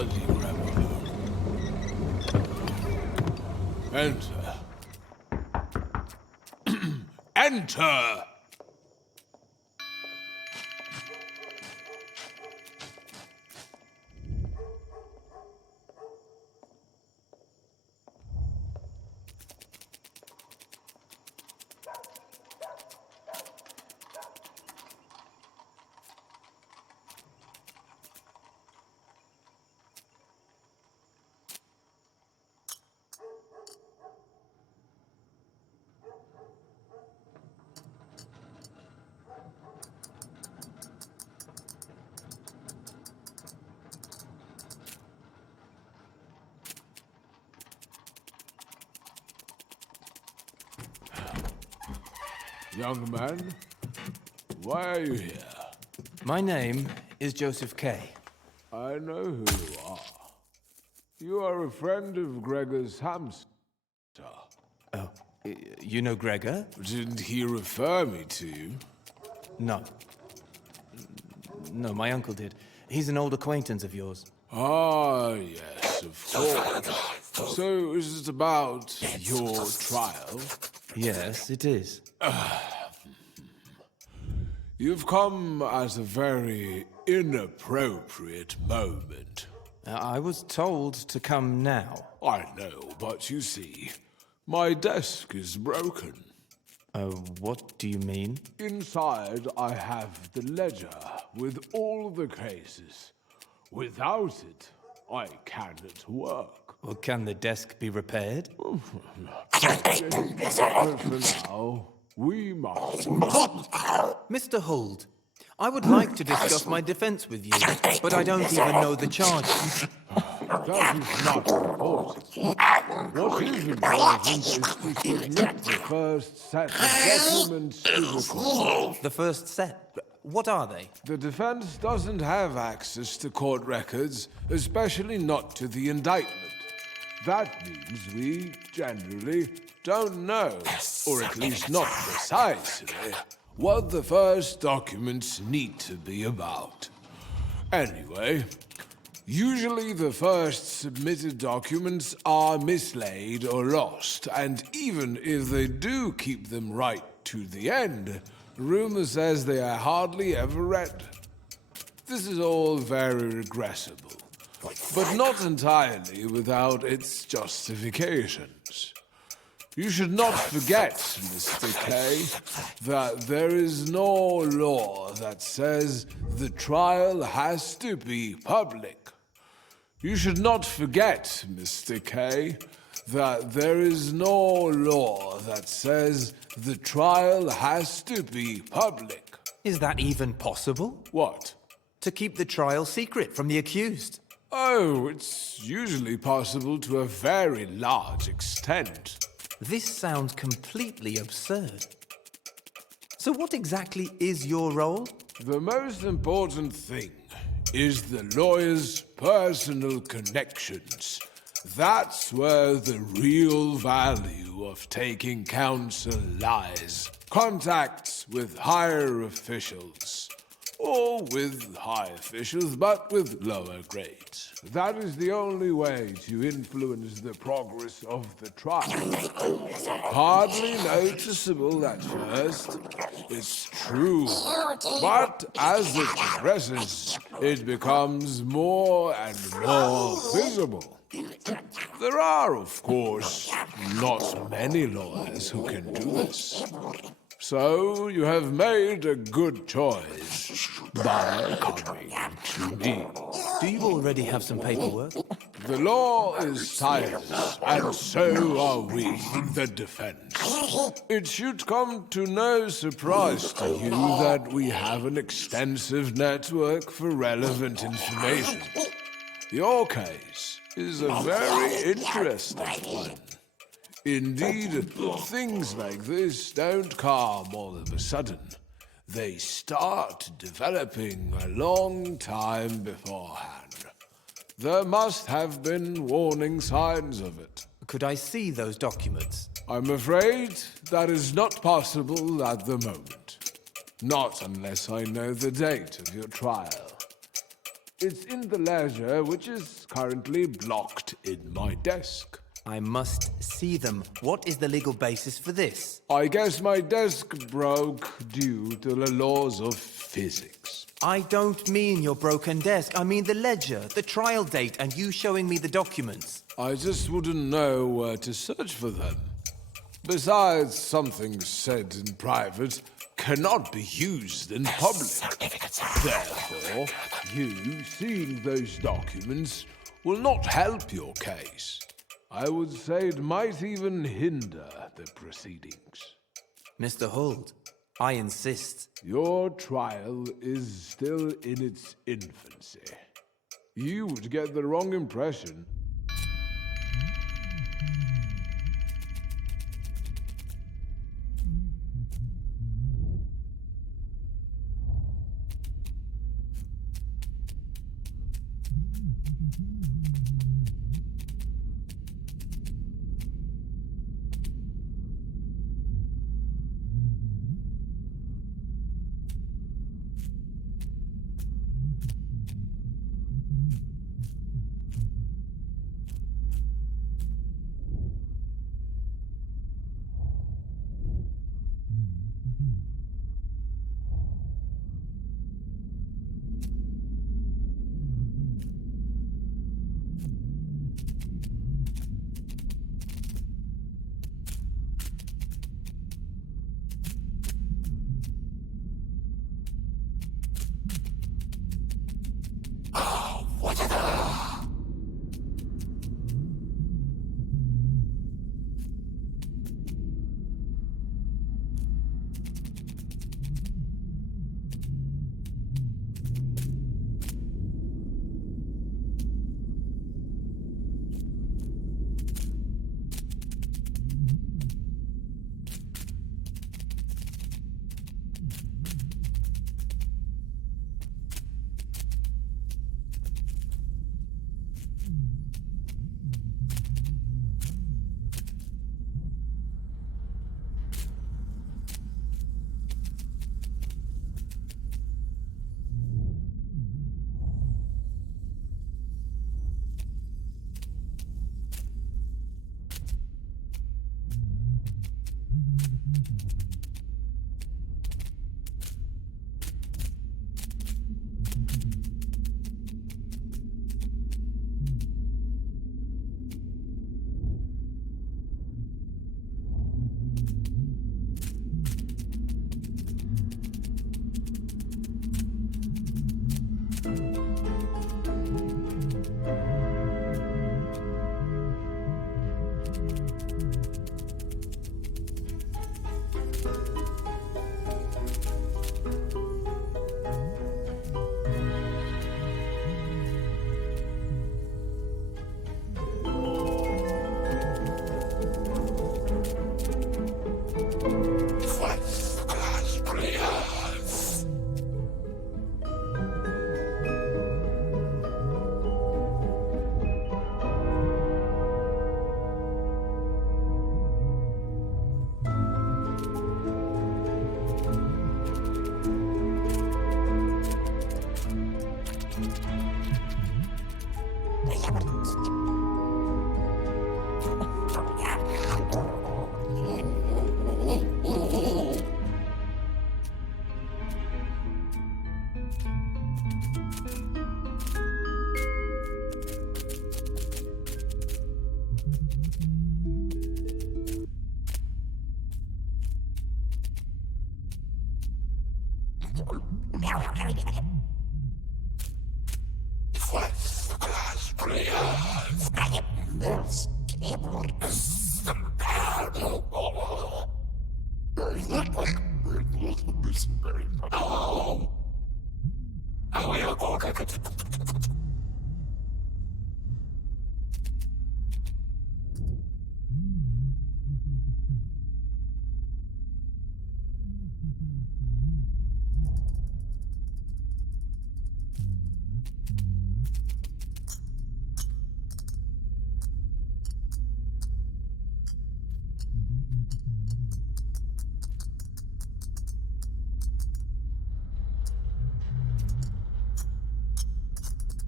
bloody gramophone. Enter. Enter! Young man, why are you here? My name is Joseph K. I know who you are. You are a friend of Gregor's hamster. Oh, you know Gregor? Didn't he refer me to you? No. No, my uncle did. He's an old acquaintance of yours. Ah, yes, of course. So, is it about your trial? Yes, it is. You've come at a very inappropriate moment. I was told to come now. I know, but you see, my desk is broken. What do you mean? Inside, I have the ledger with all the cases. Without it, I cannot work. Well, can the desk be repaired? But for now, we must. Mr. Hould, I would like to discuss my defense with you, but I don't even know the charges. That is not important. What is important is to submit the first set of documents to the court. The first set? What are they? The defense doesn't have access to court records, especially not to the indictment. That means we generally don't know, or at least not precisely, what the first documents need to be about. Anyway, usually the first submitted documents are mislaid or lost, and even if they do keep them right to the end, rumor says they are hardly ever read. This is all very regrettable, but not entirely without its justifications. You should not forget, Mr. K, that there is no law that says the trial has to be public. You should not forget, Mr. K, that there is no law that says the trial has to be public. Is that even possible? What? To keep the trial secret from the accused? Oh, it's usually possible to a very large extent. This sounds completely absurd. So what exactly is your role? The most important thing is the lawyer's personal connections. That's where the real value of taking counsel lies. Contacts with higher officials. Or with high officials, but with lower grades. That is the only way to influence the progress of the trial. Hardly noticeable at first, it's true. But as it progresses, it becomes more and more visible. There are, of course, not many lawyers who can do this. So you have made a good choice by coming to me. Do you already have some paperwork? The law is tireless, and so are we, the defense. It should come to no surprise to you that we have an extensive network for relevant information. Your case is a very interesting one. Indeed, things like this don't come all of a sudden. They start developing a long time beforehand. There must have been warning signs of it. Could I see those documents? I'm afraid that is not possible at the moment. Not unless I know the date of your trial. It's in the ledger, which is currently blocked in my desk. I must see them. What is the legal basis for this? I guess my desk broke due to the laws of physics. I don't mean your broken desk. I mean the ledger, the trial date, and you showing me the documents. I just wouldn't know where to search for them. Besides, something said in private cannot be used in public. Therefore, you seeing those documents will not help your case. I would say it might even hinder the proceedings. Mr. Holt, I insist. Your trial is still in its infancy. You would get the wrong impression.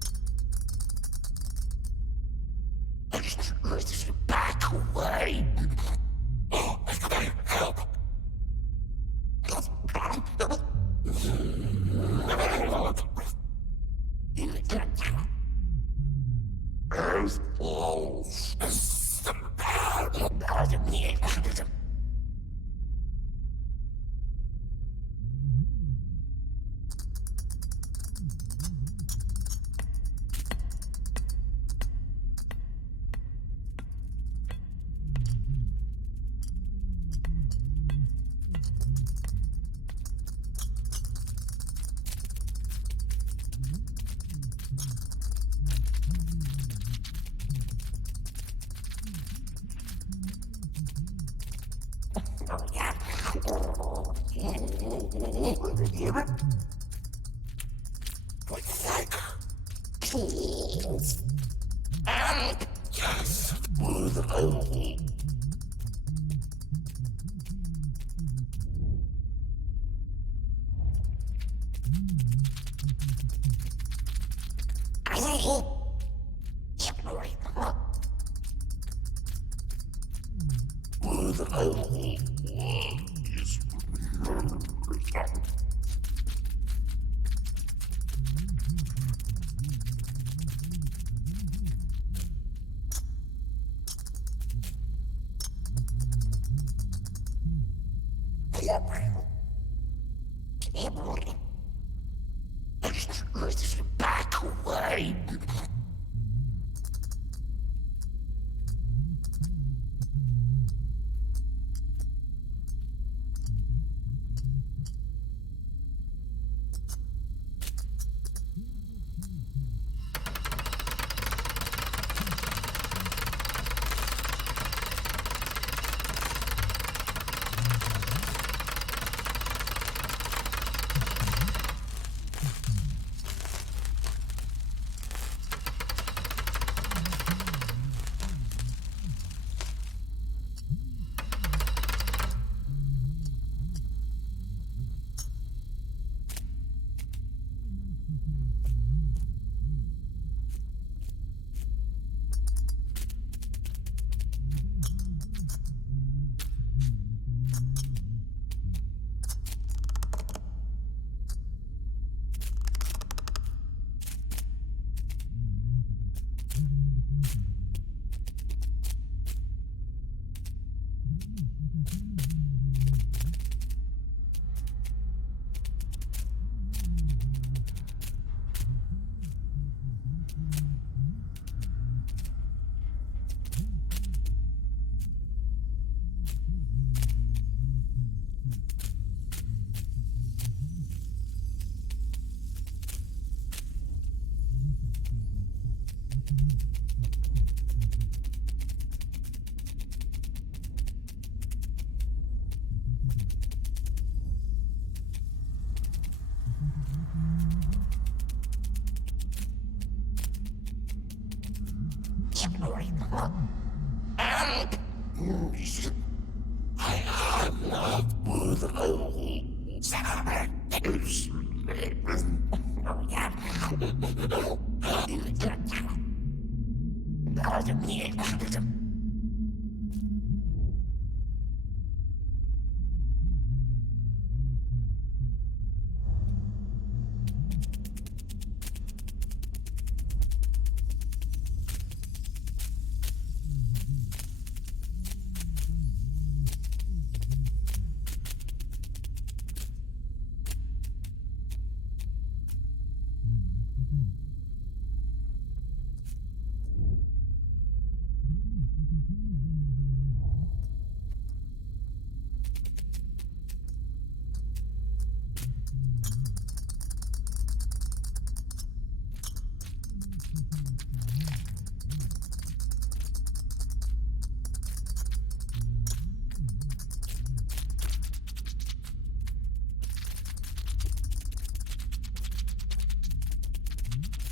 Back away! Help! Yes, back away!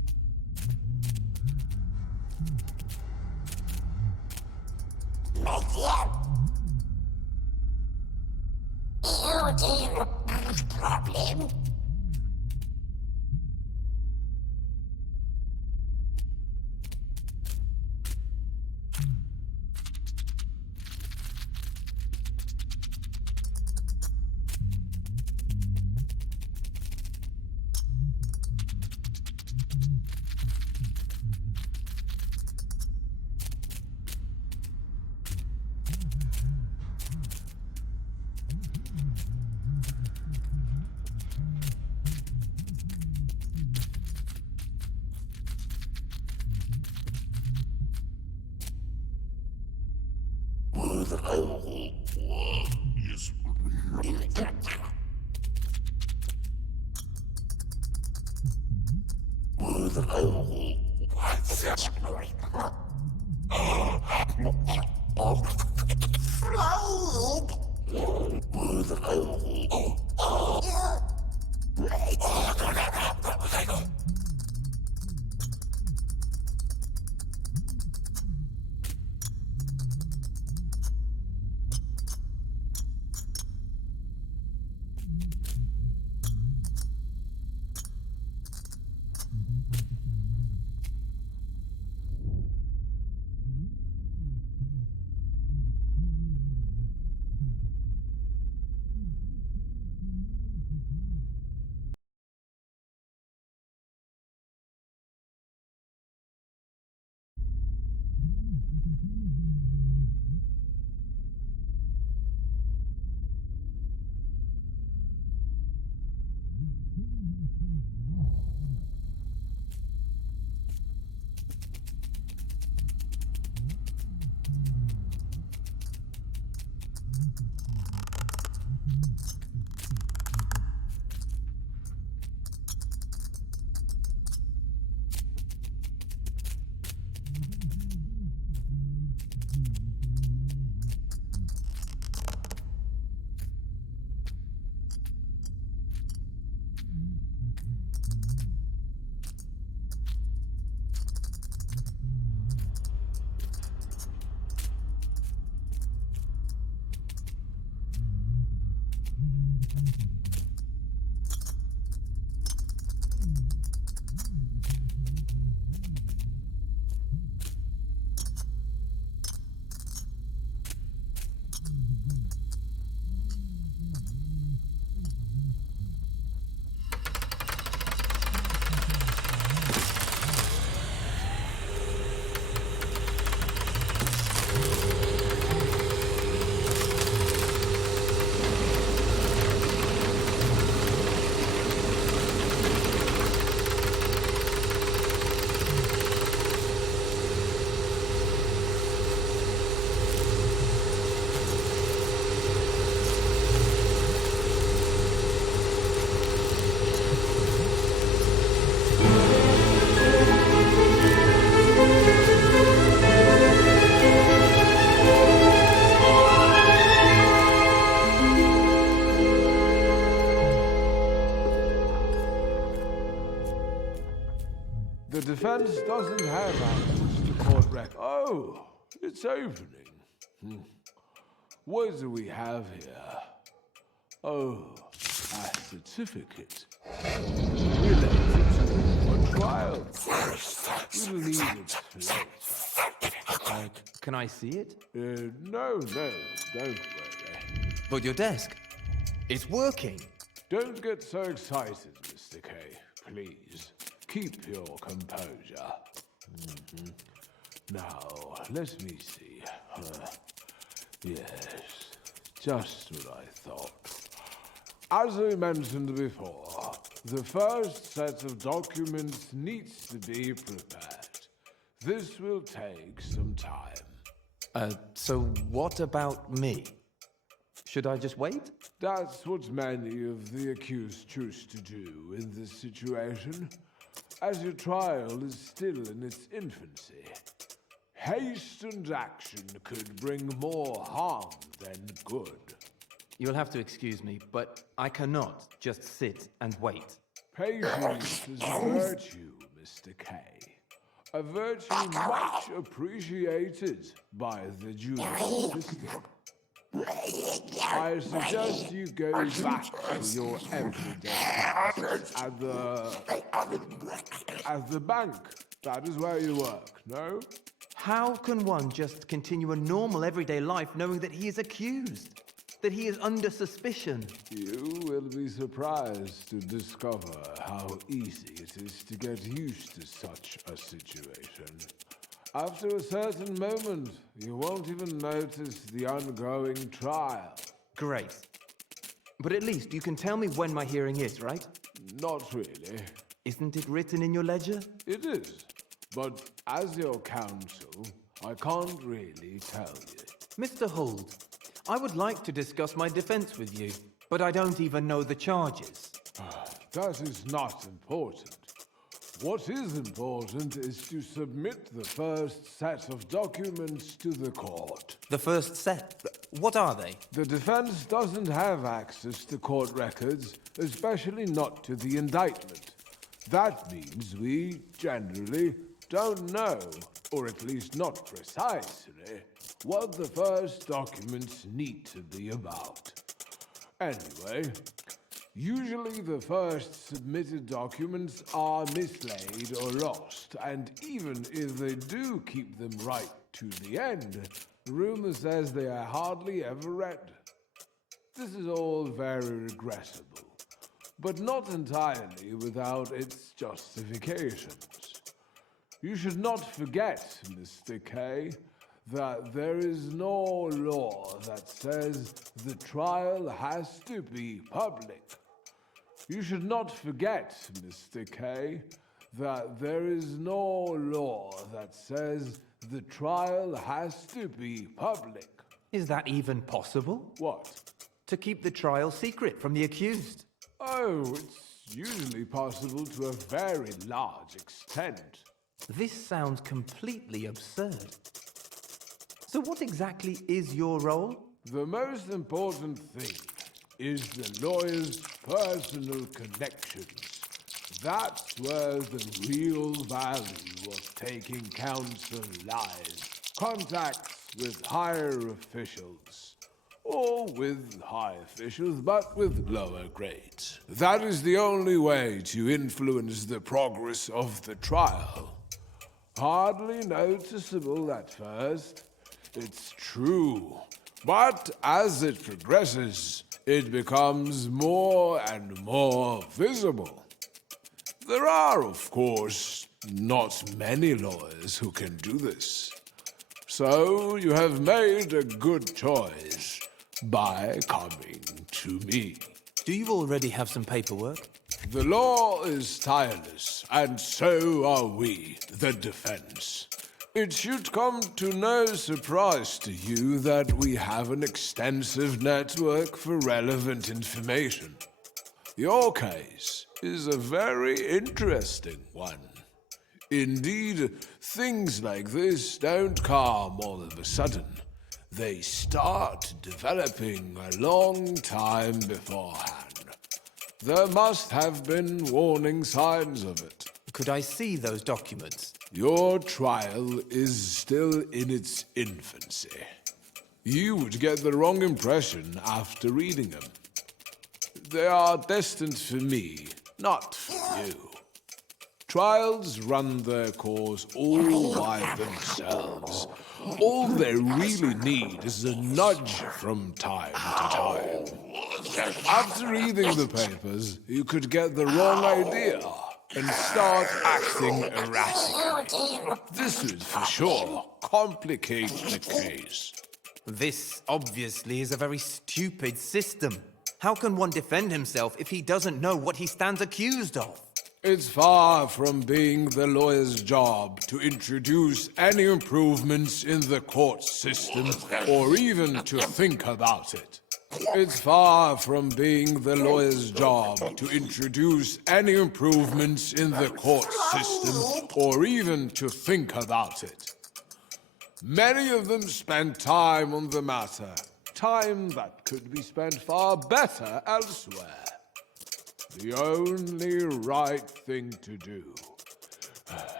Problem. The defense doesn't have access to court records. Oh, it's opening. What do we have here? Oh, a certificate. Related to a trial. We'll need it later. Can I see it? No, don't worry. But your desk. It's working. Don't get so excited, Mr. K, please. Keep your composure. Now, let me see. Yes, just what I thought. As I mentioned before, the first set of documents needs to be prepared. This will take some time. So what about me? Should I just wait? That's what many of the accused choose to do in this situation, as your trial is still in its infancy. Haste and action could bring more harm than good. You'll have to excuse me, but I cannot just sit and wait. Patience is a virtue, Mr. K. a virtue much appreciated by the judicial system. I suggest you go back to your everyday tasks at the bank. That is where you work, no? How can one just continue a normal everyday life knowing that he is accused? That he is under suspicion? You will be surprised to discover how easy it is to get used to such a situation. After a certain moment, you won't even notice the ongoing trial. Great. But at least you can tell me when my hearing is, right? Not really. Isn't it written in your ledger? It is. But as your counsel, I can't really tell you. Mr. Holt, I would like to discuss my defense with you, but I don't even know the charges. That is not important. What is important is to submit the first set of documents to the court. The first set? What are they? The defense doesn't have access to court records, especially not to the indictment. That means we generally don't know, or at least not precisely, what the first documents need to be about. Anyway, usually the first submitted documents are mislaid or lost, and even if they do keep them right to the end, rumor says they are hardly ever read. This is all very regrettable, but not entirely without its justifications. You should not forget, Mr. K, that there is no law that says the trial has to be public. You should not forget, Mr. K, that there is no law that says the trial has to be public. Is that even possible? What? To keep the trial secret from the accused? Oh, it's usually possible to a very large extent. This sounds completely absurd. So what exactly is your role? The most important thing is the lawyer's personal connections. That's where the real value of taking counsel lies. Contacts with higher officials. Or with high officials, but with lower grades. That is the only way to influence the progress of the trial. Hardly noticeable at first, it's true. But as it progresses, it becomes more and more visible. There are, of course, not many lawyers who can do this. So you have made a good choice by coming to me. Do you already have some paperwork? The law is tireless, and so are we, the defense. It should come to no surprise to you that we have an extensive network for relevant information. Your case is a very interesting one. Indeed, things like this don't come all of a sudden. They start developing a long time beforehand. There must have been warning signs of it. Could I see those documents? Your trial is still in its infancy. You would get the wrong impression after reading them. They are destined for me, not for you. Trials run their course all by themselves. All they really need is a nudge from time to time. After reading the papers, you could get the wrong idea and start acting erratically. This would for sure complicate the case. This obviously is a very stupid system. How can one defend himself if he doesn't know what he stands accused of? It's far from being the lawyer's job to introduce any improvements in the court system or even to think about it. It's far from being the lawyer's job to introduce any improvements in the court system or even to think about it. Many of them spend time on the matter, time that could be spent far better elsewhere. The only right thing to do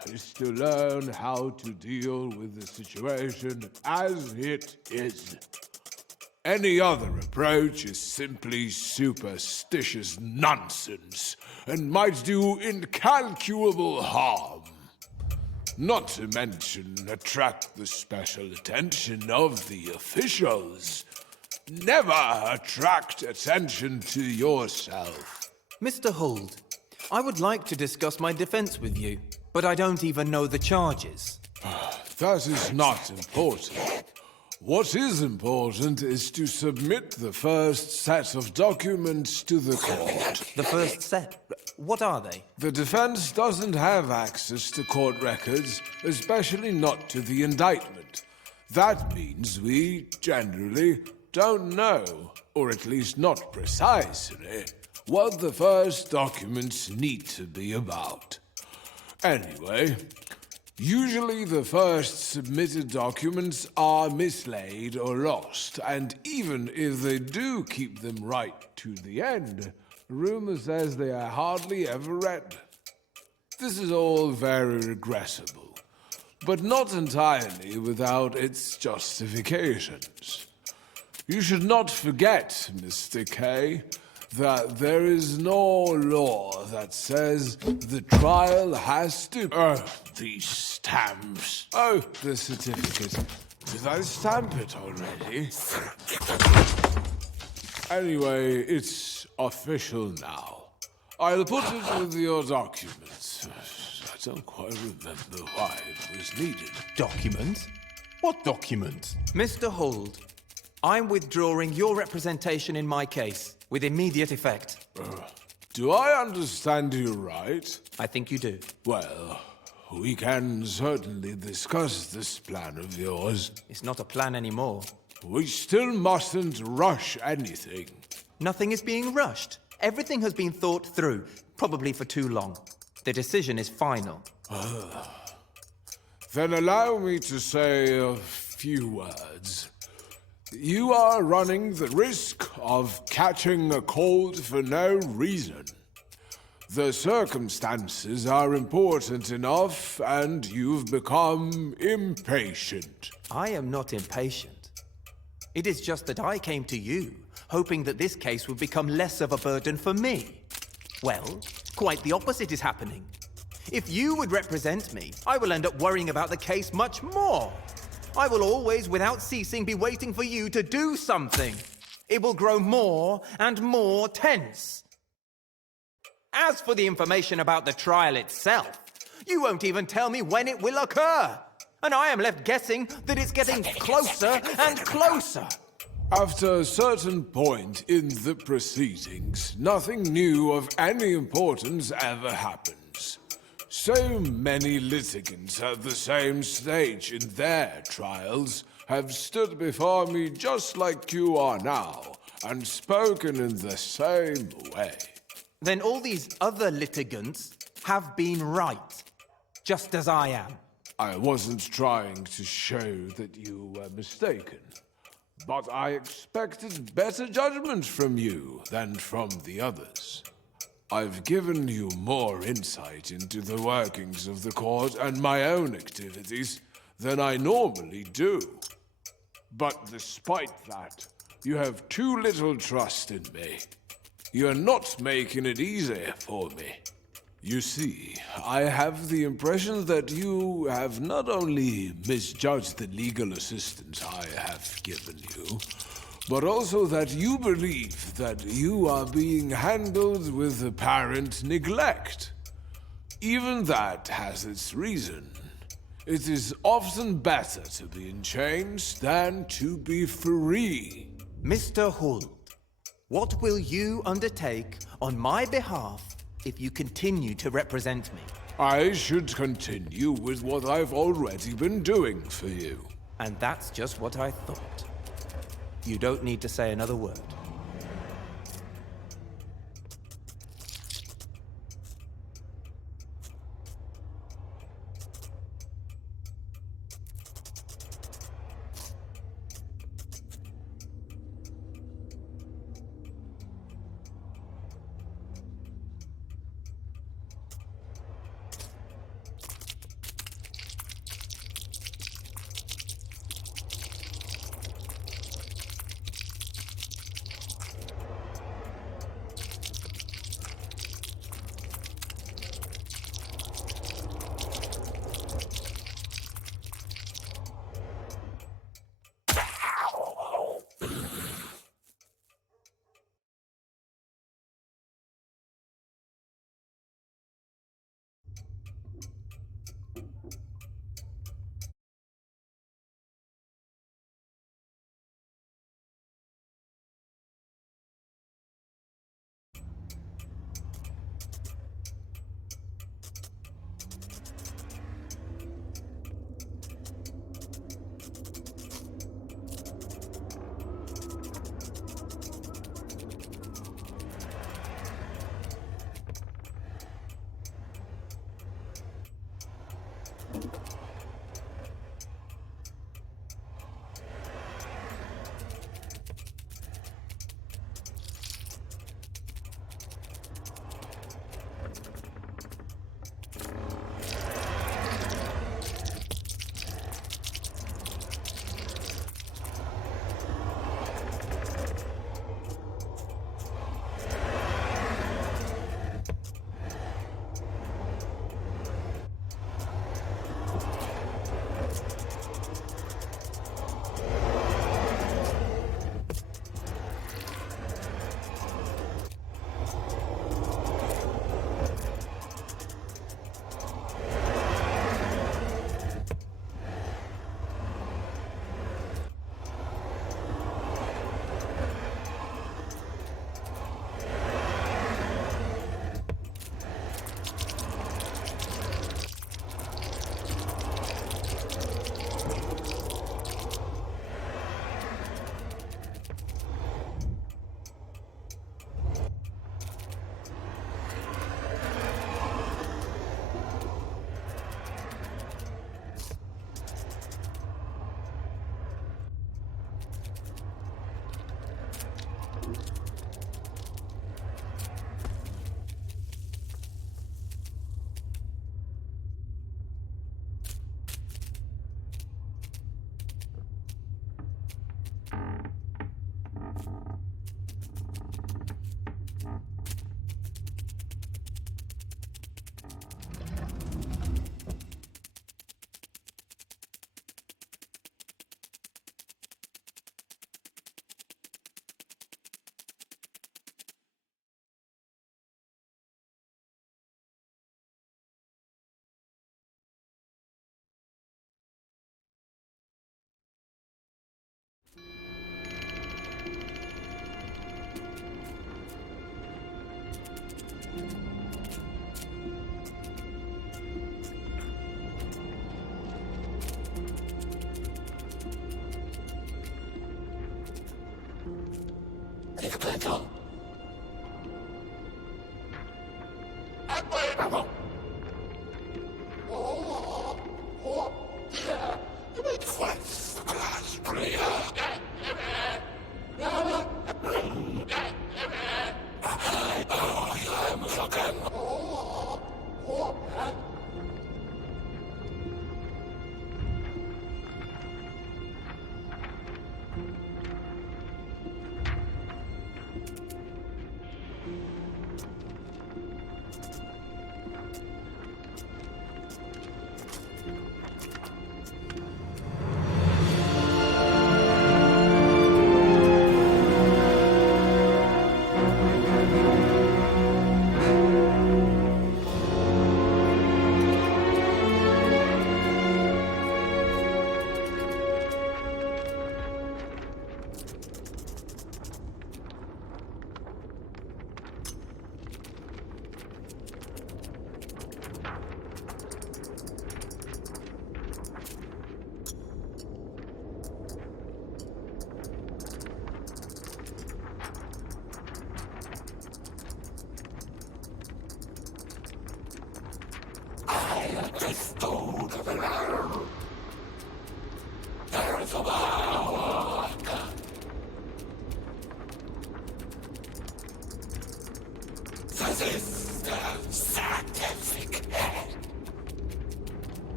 is to learn how to deal with the situation as it is. Any other approach is simply superstitious nonsense and might do incalculable harm. Not to mention attract the special attention of the officials. Never attract attention to yourself. Mr. Hould, I would like to discuss my defense with you, but I don't even know the charges. That is not important. What is important is to submit the first set of documents to the court. The first set? What are they? The defense doesn't have access to court records, especially not to the indictment. That means we generally don't know, or at least not precisely, what the first documents need to be about. Anyway, usually the first submitted documents are mislaid or lost, and even if they do keep them right to the end, rumor says they are hardly ever read. This is all very regrettable, but not entirely without its justifications. You should not forget, Mr. K, that there is no law that says the trial has to... These stamps. Oh, the certificate. Did I stamp it already? Anyway, it's official now. I'll put it with your documents. I don't quite remember why it was needed. Documents? What documents? Mr. Hould, I'm withdrawing your representation in my case, with immediate effect. Do I understand you right? I think you do. Well, we can certainly discuss this plan of yours. It's not a plan anymore. We still mustn't rush anything. Nothing is being rushed. Everything has been thought through, probably for too long. The decision is final. Then allow me to say a few words. You are running the risk of catching a cold for no reason. The circumstances are important enough, and you've become impatient. I am not impatient. It is just that I came to you, hoping that this case would become less of a burden for me. Well, quite the opposite is happening. If you would represent me, I will end up worrying about the case much more. I will always, without ceasing, be waiting for you to do something. It will grow more and more tense. As for the information about the trial itself, you won't even tell me when it will occur. And I am left guessing that it's getting closer and closer. After a certain point in the proceedings, nothing new of any importance ever happens. So many litigants at the same stage in their trials have stood before me just like you are now, and spoken in the same way. Then all these other litigants have been right, just as I am. I wasn't trying to show that you were mistaken, but I expected better judgment from you than from the others. I've given you more insight into the workings of the court and my own activities than I normally do. But despite that, you have too little trust in me. You're not making it easy for me. You see, I have the impression that you have not only misjudged the legal assistance I have given you, but also that you believe that you are being handled with apparent neglect. Even that has its reason. It is often better to be in chains than to be free. Mr. Hould, what will you undertake on my behalf if you continue to represent me? I should continue with what I've already been doing for you. And that's just what I thought. You don't need to say another word.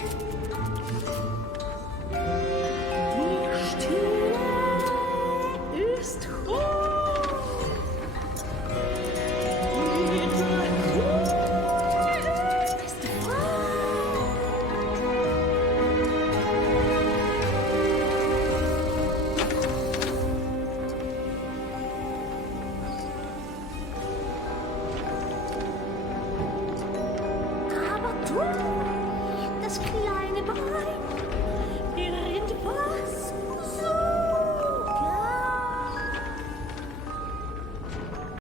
Das kleine Bein.